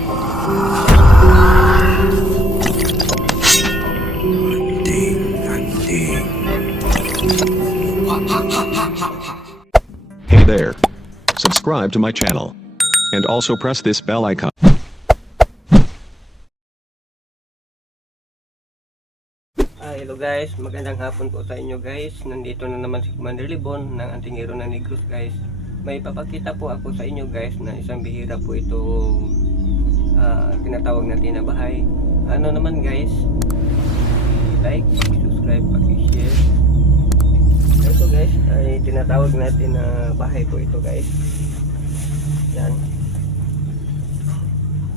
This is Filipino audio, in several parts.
Hey there. Subscribe to my channel. And also press this bell icon. Hello guys, magandang hapon po sa inyo guys. Nandito na naman si Commander Libon ng Antingero ng Negros guys. May papakita po ako sa inyo guys na isang bihira po ito tinatawag natin na bahay. Ano naman guys, like, subscribe, paki-share. Ito guys ay tinatawag natin na bahay po ito guys. Yan.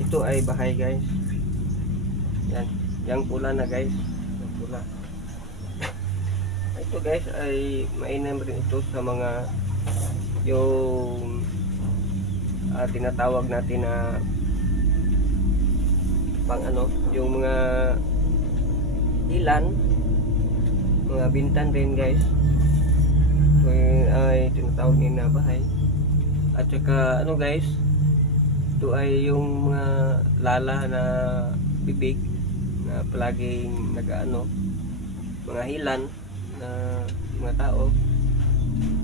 Ito ay bahay guys. Yan, yang pula na guys. Pula. Ito guys ay mainam rin ito sa mga yung tinatawag natin na pang ano, yung mga ilan, mga bintan rin guys. Ay tinatawag nila na bahay. At saka ano guys, ito ay yung mga lala na bibig na palaging nag-ano, mga hilan na mga tao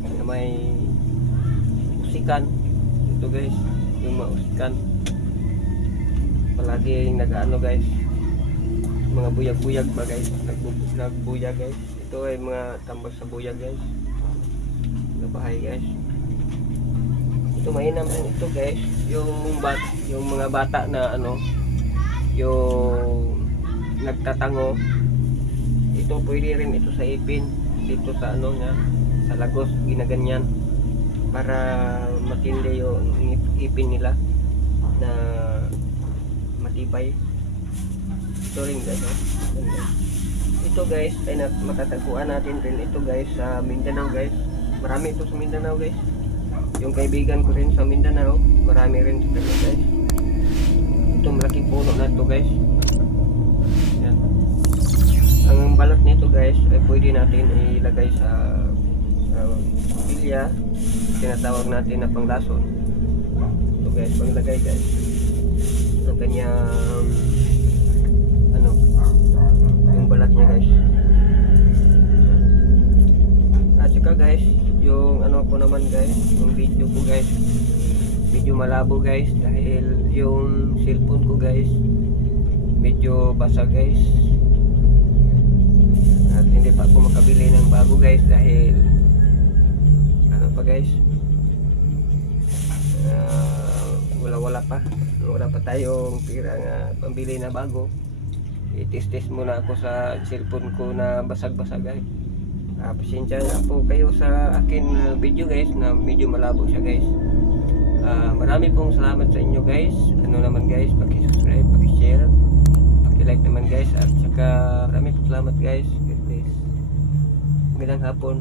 na may usikan. Ito guys, yung mga usikan palaging nag-ano guys, mga buyag-buyag ba guys, nagbuya guys. Ito ay mga tambak sa buya guys na bahay guys. Ito mainam rin ito guys, yung mga bata na ano, yung nagtatango. Ito pwede rin ito sa ipin, dito sa ano niya, sa lagos, ginaganyan para matindi yung ipin nila na matibay. Ito rin guys, ito guys ay matatagpuan natin rin ito guys sa Mindanao guys. Marami ito sa Mindanao guys. Yung kaibigan ko rin sa Mindanao, marami rin sa kanya guys. Ito malaking puno na ito guys. Yan. Ang balat nito guys ay pwede natin ilagay sa pilya, tinatawag natin na panglason. Ito guys, panglagay guys ang kanyang ano, yung balat niya guys. At saka guys, yung ano ko naman guys, yung video ko guys, medyo malabo guys dahil yung cellphone ko guys medyo basa guys. At hindi pa ako makabili ng bago guys dahil ano pa guys, wala pa tayong pira nga pambili na bago. I-test muna ako sa cellphone ko na basag-basag guys. Pasensya na po kayo sa akin video guys na medyo malabo siya guys. Marami pong salamat sa inyo guys. Ano naman guys, paki-subscribe, paki-share, paki-like naman guys. At saka marami pong salamat guys. God bless. Magandang hapon.